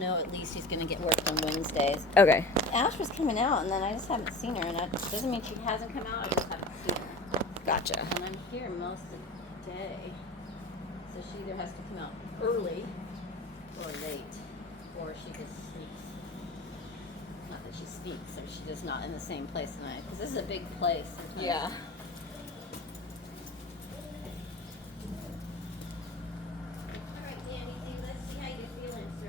No, at least he's going to get work on Wednesdays. Okay. Ash was coming out, and then I just haven't seen her, and that doesn't mean she hasn't come out. I just haven't seen her. Gotcha. And I'm here most of the day, so she either has to come out early or late, or she just sleeps. Not that she speaks, so she's just not in the same place tonight. Because this is a big place. Sometimes. Yeah. All right, Danny D, let's see how you're feeling, sir.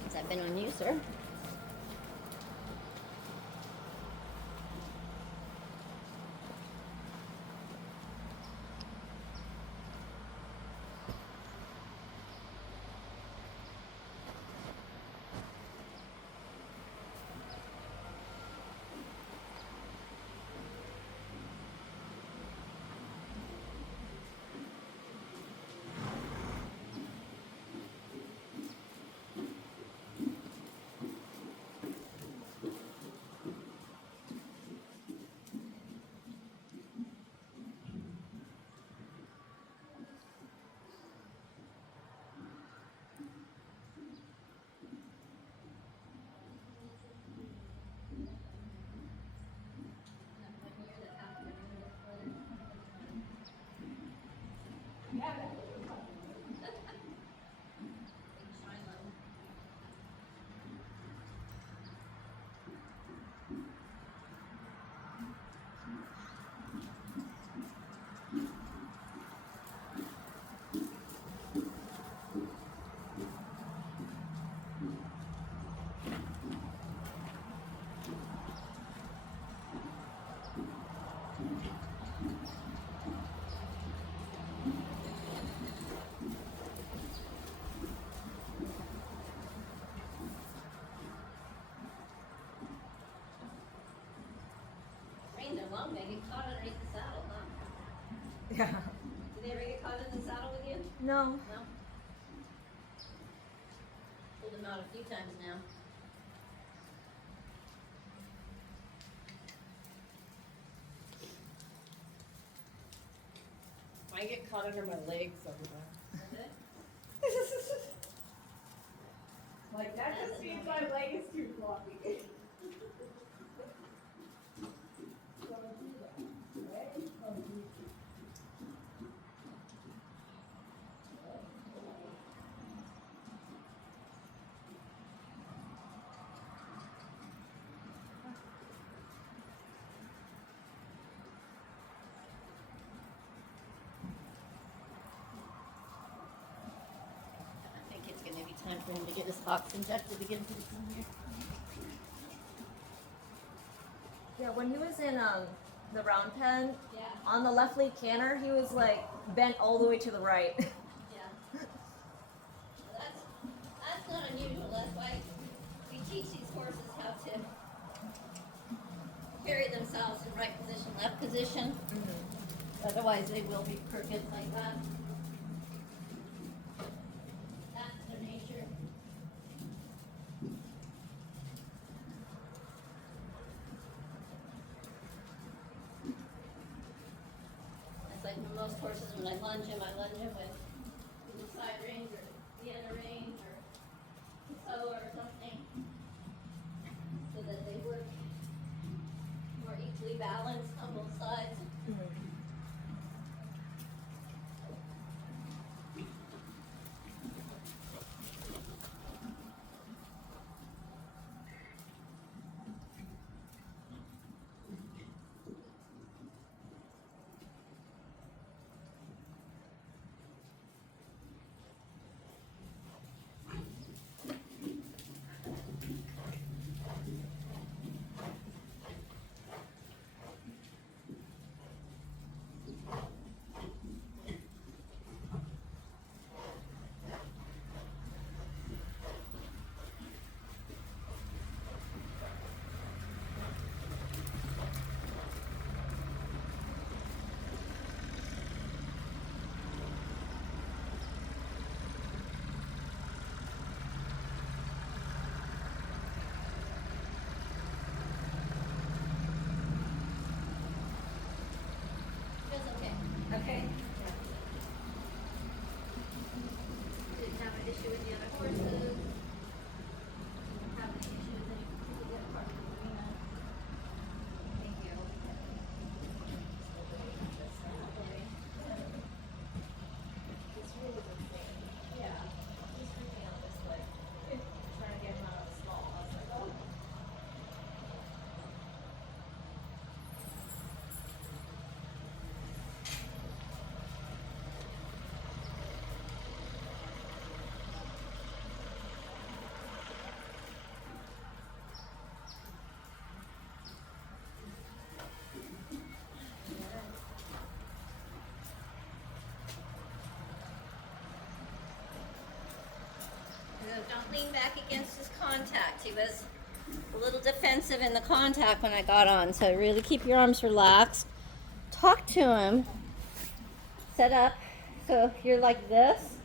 Since I've been on you, sir. Reins are long, they get caught underneath the saddle, huh? Yeah. Did they ever get caught in the saddle with you? No. No? Pulled them out a few times now. I get caught under my legs sometimes. Is it? Like, that just means my leg is too floppy. I think it's gonna be time for him to get his ox injected again pretty soon here. Yeah, when he was in the round pen, Yeah. on the left lead canter, he was like bent all the way to the right. Yeah. Well, that's not unusual. That's why we teach these horses how to carry themselves in right position, left position. Otherwise, they will be crooked like that. That's their nature. It's like for most horses, when I lunge him with the side reins or the inner reins or toe or something, so that they work more equally balanced on both sides. issue with the other horses, have any issues in any particular part of the arena. Thank you. It's really insane. Yeah. He's freaking out this like trying to get him out of the stall. I was like, oh. Don't lean back against his contact. He was a little defensive in the contact when I got on, so really keep your arms relaxed. Talk to him. Set up. So if you're like this,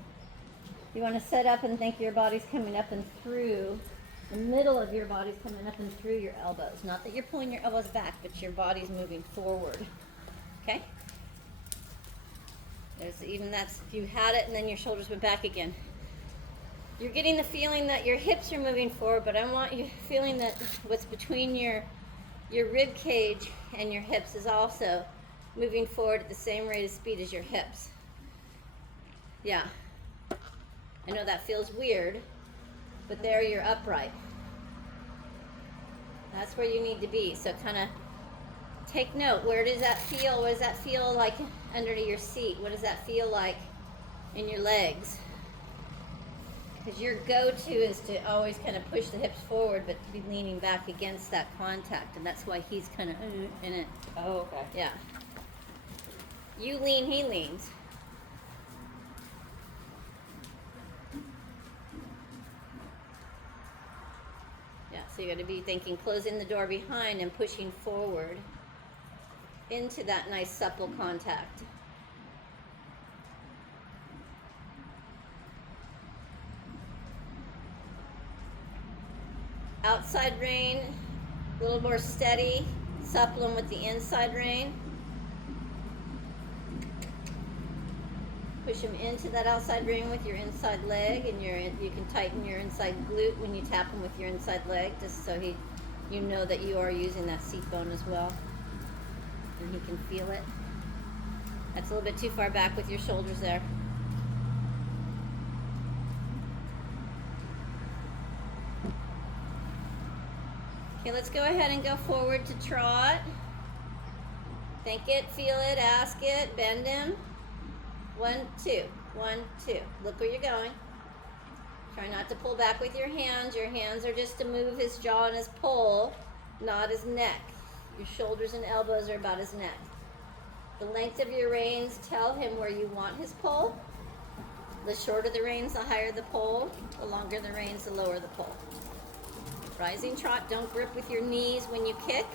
you want to set up and think your body's coming up and through. The middle of your body's coming up and through your elbows. Not that you're pulling your elbows back, but your body's moving forward. Okay? There's even that's if you had it and then your shoulders went back again. You're getting the feeling that your hips are moving forward, but I want you feeling that what's between your rib cage and your hips is also moving forward at the same rate of speed as your hips. Yeah. I know that feels weird, but there you're upright. That's where you need to be. So kind of take note. Where does that feel? What does that feel like under your seat? What does that feel like in your legs? Because your go-to is to always kind of push the hips forward, but to be leaning back against that contact, and that's why he's kind of in it. Oh, okay. Yeah. You lean, he leans. Yeah, so you got to be thinking closing the door behind and pushing forward into that nice supple contact. Outside rein, a little more steady, supple them with the inside rein. Push them into that outside rein with your inside leg, and you can tighten your inside glute when you tap them with your inside leg, just so you know that you are using that seat bone as well, and he can feel it. That's a little bit too far back with your shoulders there. Okay, let's go ahead and go forward to trot. Think it, feel it, ask it, bend him. 1, 2, 1, 2. Look where you're going. Try not to pull back with your hands. Your hands are just to move his jaw and his pole, not his neck. Your shoulders and elbows are about his neck. The length of your reins tell him where you want his pole. The shorter the reins, the higher the pole. The longer the reins, the lower the pole. Rising trot, don't grip with your knees when you kick.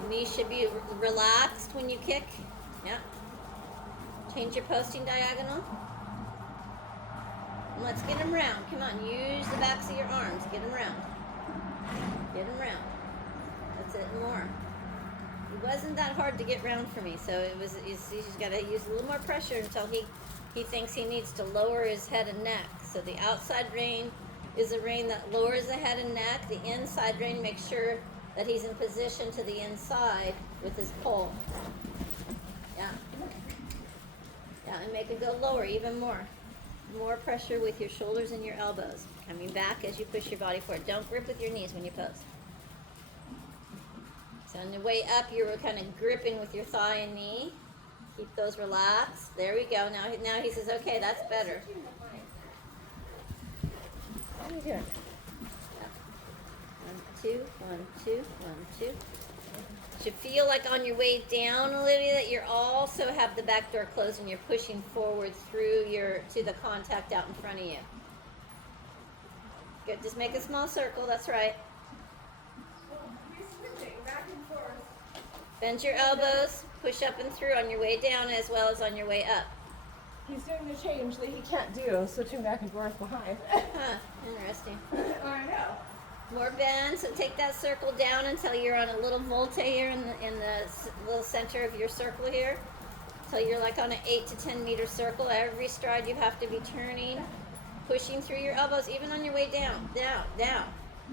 Your knees should be relaxed when you kick. Yeah. Change your posting diagonal. And let's get him round. Come on, use the backs of your arms. Get him round. Get him round. That's it, more. It wasn't that hard to get round for me, so he's just got to use a little more pressure until he thinks he needs to lower his head and neck. So the outside rein is a rein that lowers the head and neck. The inside rein makes sure that he's in position to the inside with his pole. Yeah. Yeah, and make it go lower even more. More pressure with your shoulders and your elbows. Coming back as you push your body forward. Don't grip with your knees when you pose. So on the way up, you were kind of gripping with your thigh and knee. Keep those relaxed. There we go. Now he says, okay, that's better. I'm good. 1, 2, 1, 2, 1, 2. Should feel like on your way down, Olivia, that you also have the back door closed and you're pushing forward through to the contact out in front of you. Good. Just make a small circle. That's right. He's switching back and forth. Bend your elbows. Push up and through on your way down as well as on your way up. He's doing the change that he can't do, switching back and forth behind. Huh. Interesting. I know. More bend. So take that circle down until you're on a little volte here in the little center of your circle here. Until you're like on an 8 to 10 meter circle. Every stride you have to be turning Pushing through your elbows, even on your way down, down, down.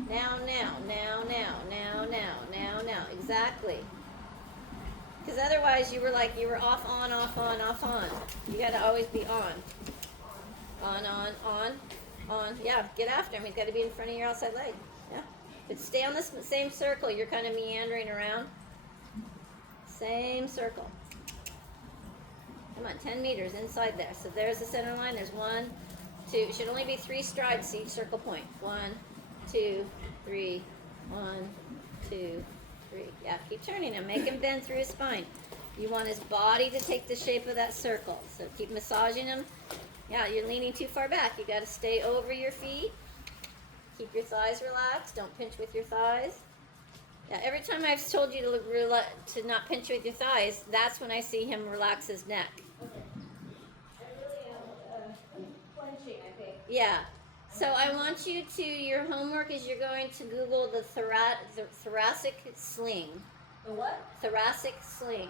Now, now, now, now, now, now, now, now. Exactly. Because otherwise you were off, on, off, on, off, on. You got to always be on. On, on. Yeah, get after him. He's got to be in front of your outside leg. Yeah. But stay on the same circle. You're kind of meandering around. Same circle. Come on, 10 meters inside there. So there's the center line. There's 1, 2. It should only be 3 strides to each circle point. 1, 2, 3. 1, 2, 3. Yeah, keep turning him. Make him bend through his spine. You want his body to take the shape of that circle. So keep massaging him. Yeah, you're leaning too far back. You got to stay over your feet. Keep your thighs relaxed. Don't pinch with your thighs. Yeah, every time I've told you to not pinch with your thighs, that's when I see him relax his neck. Okay. I really am clenching, I think. Yeah. So I want you to, your homework is you're going to Google the thoracic sling. The what? Thoracic sling.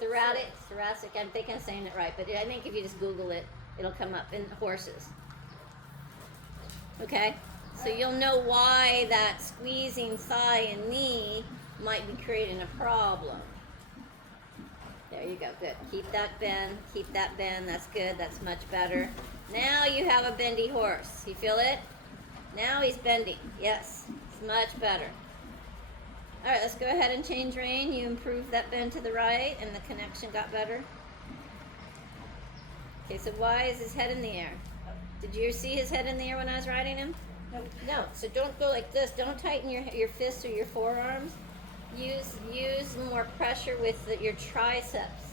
Thoracic. I think I'm saying it right, but I think if you just Google it, it'll come up in horses. Okay? So you'll know why that squeezing thigh and knee might be creating a problem. There you go, good. Keep that bend, that's good, that's much better. Now you have a bendy horse. You feel it? Now he's bending, yes, it's much better. All right, let's go ahead and change rein. You improved that bend to the right and the connection got better. Okay, so why is his head in the air? Did you see his head in the air when I was riding him? Nope. No, so don't go like this. Don't tighten your fists or your forearms. Use more pressure with your triceps.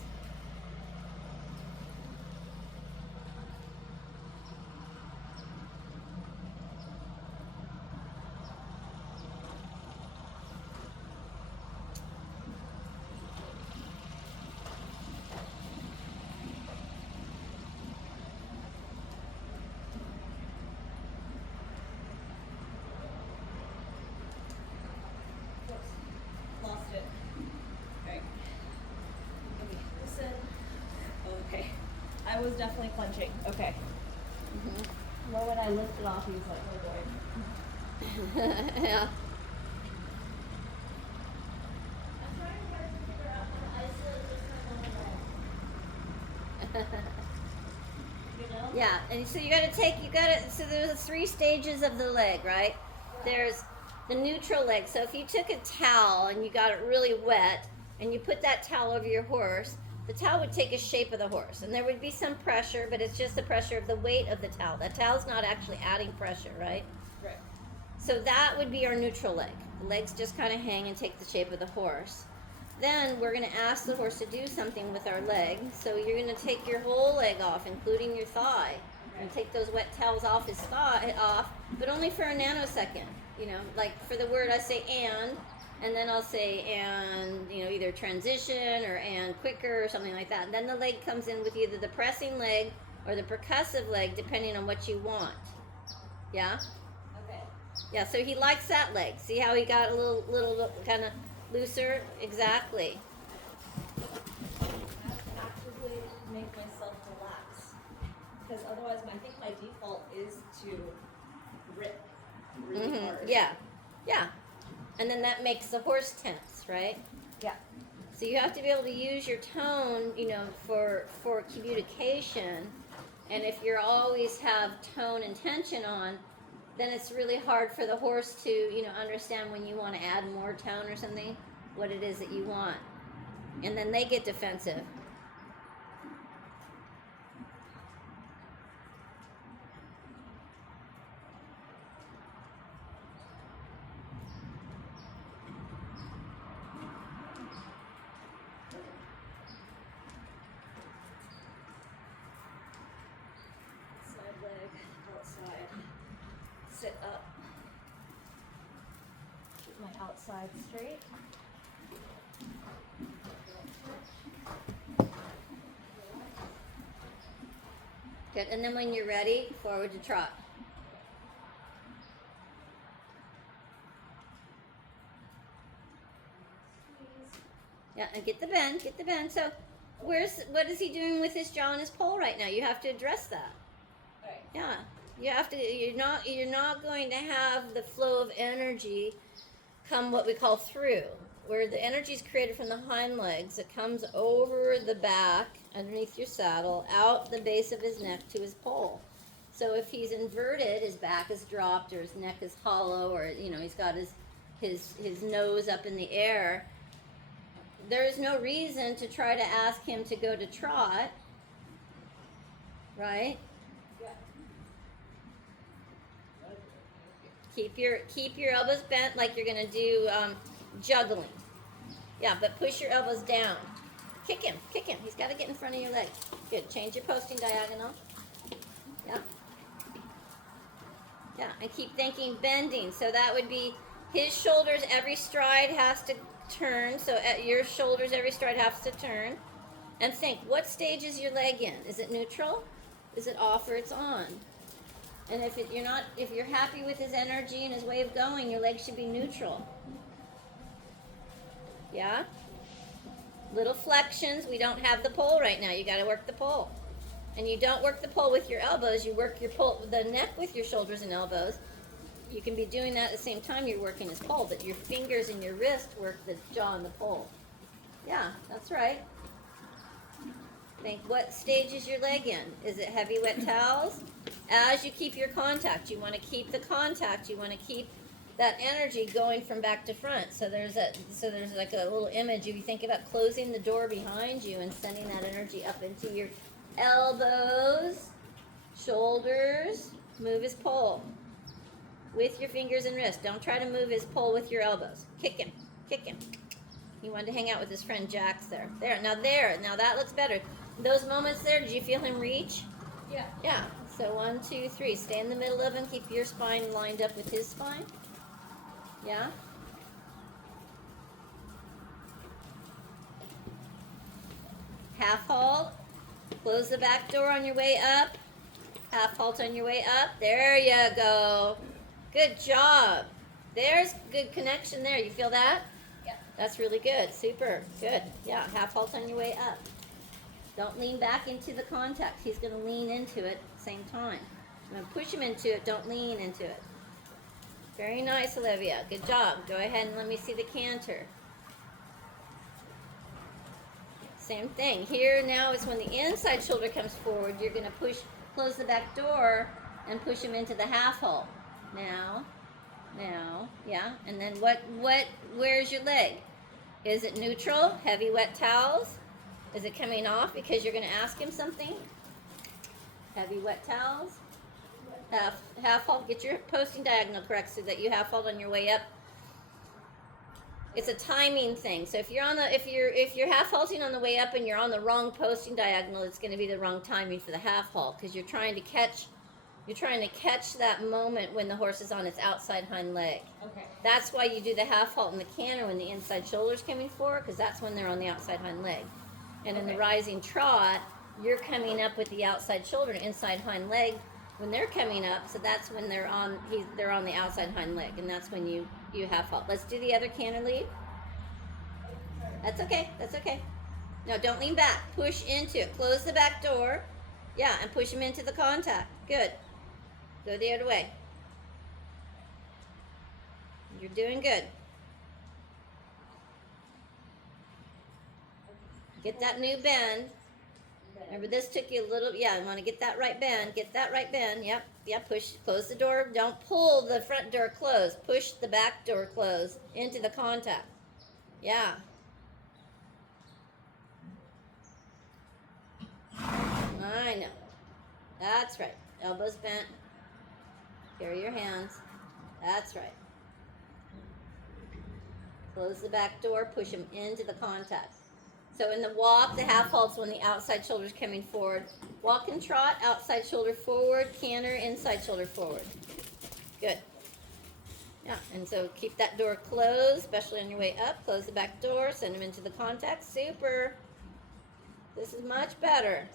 Lost it. Okay. Listen. Okay. I was definitely clenching. Okay. Mm-hmm. Well, when I lifted off, he was like, oh boy. Yeah. I'm trying hard to figure out how to isolate this from one leg. You know? Yeah, and so so there's 3 stages of the leg, right? There's the neutral leg. So if you took a towel and you got it really wet and you put that towel over your horse, the towel would take a shape of the horse. And there would be some pressure, but it's just the pressure of the weight of the towel. That towel's not actually adding pressure, right? Right. So that would be our neutral leg. The legs just kind of hang and take the shape of the horse. Then we're going to ask the horse to do something with our leg. So you're going to take your whole leg off, including your thigh, and take those wet towels off his thigh off, but only for a nanosecond. You know, like for the word I say and then I'll say and, you know, either transition or and quicker or something like that. And then the leg comes in with either the pressing leg or the percussive leg, depending on what you want. Yeah? Okay. Yeah, so he likes that leg. See how he got a little kind of looser? Exactly. I have to actively make myself relax. Because otherwise, I think my default is to rip really hard. Yeah. Yeah. And then that makes the horse tense, right? Yeah. So you have to be able to use your tone, you know, for communication. And if you always have tone and tension on, then it's really hard for the horse to, you know, understand when you want to add more tone or something, what it is that you want. And then they get defensive. Side leg, outside. Sit up. Keep my outside straight. Good. And then when you're ready, forward to trot. Yeah, and get the bend, get the bend. So what is he doing with his jaw and his pole right now? You have to address that. Alright. Yeah. You have to. You're not going to have the flow of energy come what we call through, where the energy is created from the hind legs. It comes over the back, underneath your saddle, out the base of his neck to his pole. So if he's inverted, his back is dropped, or his neck is hollow, or he's got his nose up in the air. There is no reason to try to ask him to go to trot, right? Keep your elbows bent like you're gonna do juggling. Yeah, but push your elbows down. Kick him. He's got to get in front of your leg. Good. Change your posting diagonal. Yeah. Yeah, and keep thinking bending. So that would be his shoulders. Every stride has to turn. So at your shoulders, every stride has to turn. And think, what stage is your leg in? Is it neutral? Is it off, or it's on? And if you're happy with his energy and his way of going, your leg should be neutral. Yeah? Little flexions. We don't have the pole right now. You got to work the pole. And you don't work the pole with your elbows. You work the neck with your shoulders and elbows. You can be doing that at the same time you're working his pole, but your fingers and your wrist work the jaw and the pole. Yeah, that's right. Think, what stage is your leg in? Is it heavy, wet towels? As you keep your contact, you want to keep the contact. You want to keep that energy going from back to front. So there's like a little image. If you think about closing the door behind you and sending that energy up into your elbows, shoulders. Move his pole with your fingers and wrists. Don't try to move his pole with your elbows. Kick him. He wanted to hang out with his friend Jax there. Now that looks better. Those moments there, did you feel him reach? Yeah. Yeah. So 1, 2, 3. Stay in the middle of him. Keep your spine lined up with his spine. Yeah. Half halt. Close the back door on your way up. Half halt on your way up. There you go. Good job. There's good connection there. You feel that? Yeah. That's really good. Super. Good. Yeah. Half halt on your way up. Don't lean back into the contact. He's going to lean into it at the same time. I'm going to push him into it. Don't lean into it. Very nice, Olivia. Good job. Go ahead and let me see the canter. Same thing. Here now is when the inside shoulder comes forward. You're going to close the back door and push him into the half halt. Now, yeah. And then where's your leg? Is it neutral? Heavy, wet towels? Is it coming off because you're going to ask him something? Heavy, wet towels? Half halt. Get your posting diagonal correct so that you half halt on your way up. It's a timing thing. So if you're half halting on the way up and you're on the wrong posting diagonal, it's going to be the wrong timing for the half halt because you're trying to catch that moment when the horse is on its outside hind leg. Okay. That's why you do the half halt in the canter when the inside shoulder's coming forward, because that's when they're on the outside hind leg. And in the rising trot, you're coming up with the outside shoulder and inside hind leg when they're coming up. So that's when they're on the outside hind leg, and that's when you half halt. Let's do the other canter lead. That's okay. No, don't lean back. Push into it. Close the back door. Yeah, and push him into the contact. Good. Go the other way. You're doing good. Get that new bend. Remember, this took you a little, you want to get that right bend. Yep, push, close the door. Don't pull the front door closed. Push the back door closed into the contact. Yeah. I know. That's right. Elbows bent. Carry your hands. That's right. Close the back door. Push them into the contact. So in the walk, the half halt's when the outside shoulder's coming forward. Walk and trot, outside shoulder forward, canter, inside shoulder forward. Good. Yeah, and so keep that door closed, especially on your way up. Close the back door, send them into the contact. Super. This is much better.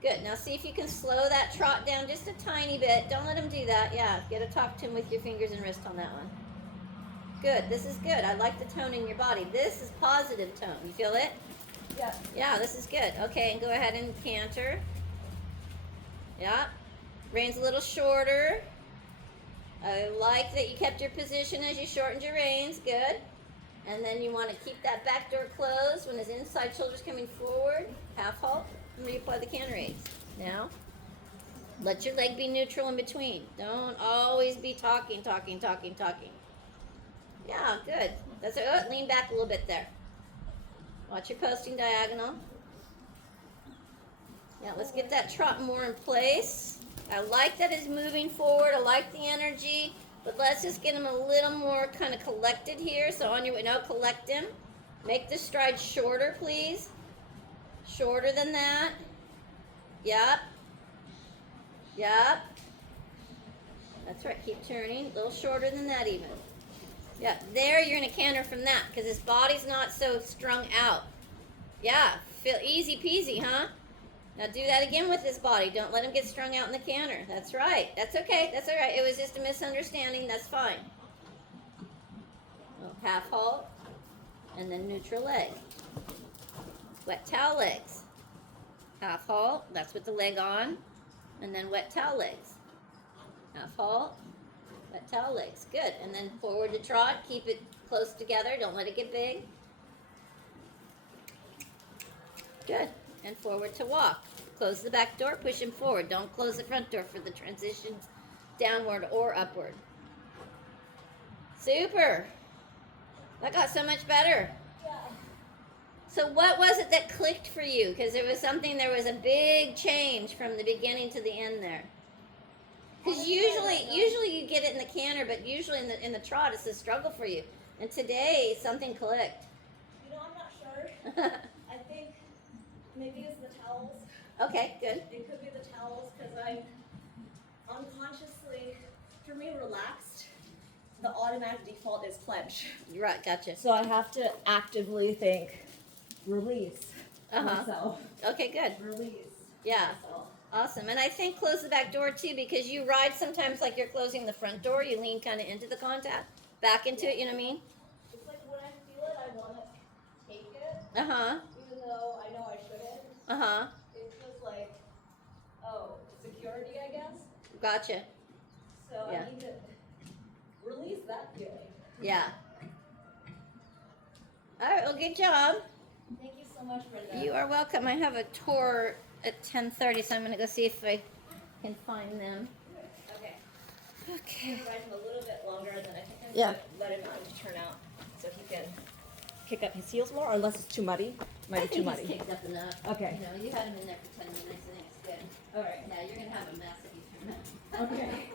Good. Now see if you can slow that trot down just a tiny bit. Don't let him do that. Yeah, you got to talk to him with your fingers and wrist on that one. Good. This is good. I like the tone in your body. This is positive tone. You feel it? Yeah. Yeah, this is good. Okay, and go ahead and canter. Yeah. Reign's a little shorter. I like that you kept your position as you shortened your reins. Good. And then you want to keep that back door closed when his inside shoulder's coming forward. Half halt and reapply the canter aids. Now, let your leg be neutral in between. Don't always be talking. Yeah, good. That's it. Oh, lean back a little bit there. Watch your posting diagonal. Yeah, let's get that trot more in place. I like that it's moving forward. I like the energy. But let's just get him a little more kind of collected here. So on your way, no, collect him. Make the stride shorter, please. Shorter than that. Yep. Yep. That's right. Keep turning. A little shorter than that even. Yep. There, you're going to canter from that because his body's not so strung out. Yeah. Feel easy peasy, huh? Now do that again with his body. Don't let him get strung out in the canter. That's right. That's okay. That's all right. It was just a misunderstanding. That's fine. Oh, half halt. And then neutral leg. Wet towel legs. Half halt. That's with the leg on. And then wet towel legs. Half halt. Wet towel legs. Good. And then forward to trot. Keep it close together. Don't let it get big. Good. And forward to walk. Close the back door, push him forward. Don't close the front door for the transitions downward or upward. Super. That got so much better. Yeah. So what was it that clicked for you? Because there was a big change from the beginning to the end there. Because usually you get it in the canter, but usually in the trot it's a struggle for you. And today something clicked. You know, I'm not sure. I think maybe it's the towels. Okay, good. It could be the towels because I'm unconsciously, for me, relaxed. The automatic default is clench. You're right, gotcha. So I have to actively think, release myself. Okay, good. Release Yeah. myself. Awesome. And I think close the back door too because you ride sometimes like you're closing the front door. You lean kind of into the contact, back into it, you know what I mean? It's like when I feel it, I want to take it, Uh-huh. even though I know I shouldn't. Uh-huh. It's just like, oh, security, I guess. Gotcha. So Yeah. I need to release that feeling. Yeah. All right, well, good job. Thank you so much, Brenda. You are welcome. I have a tour at 10:30, so I'm going to go see if I can find them. Okay. Okay. Ride him a little bit longer, and then I think I'm Yeah. going to let him out to turn out so he can kick up his heels more, unless it's too muddy. Might be too muddy. He's kicked up enough. Okay. You know, you had him in there for 10 minutes. I think it's good. All right. Yeah, you're going to have a mess if you turn out. Okay.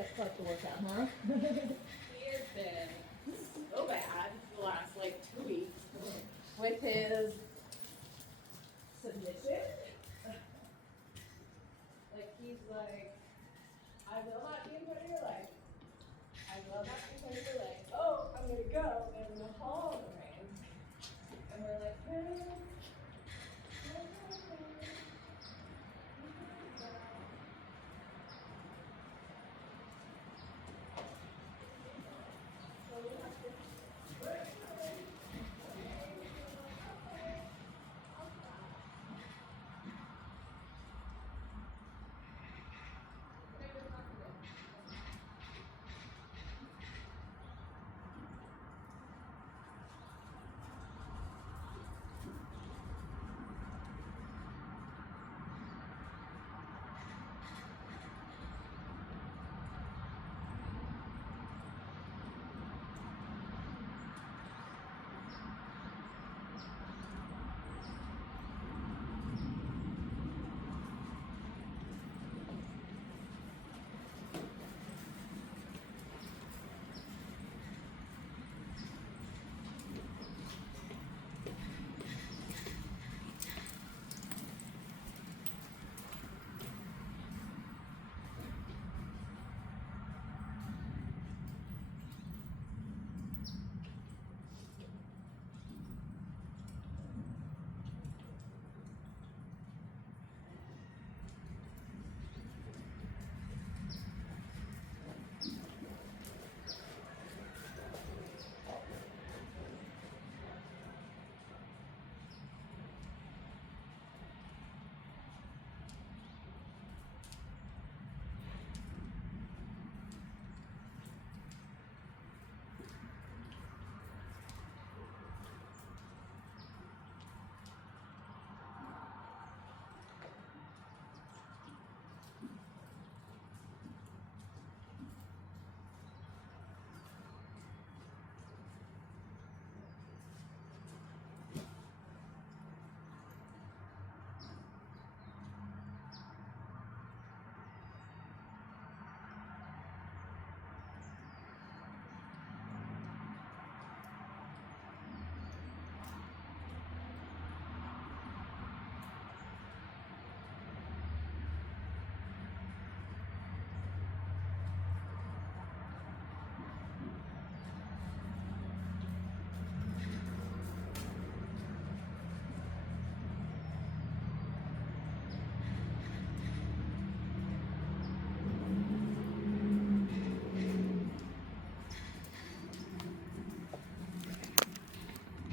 that's quite the workout, huh? He has been so bad the last like 2 weeks with his submission. Like he's like, I will not be in front of your leg. I will not be in front of your leg. Oh, I'm gonna go in the hall of the rain. And we're like,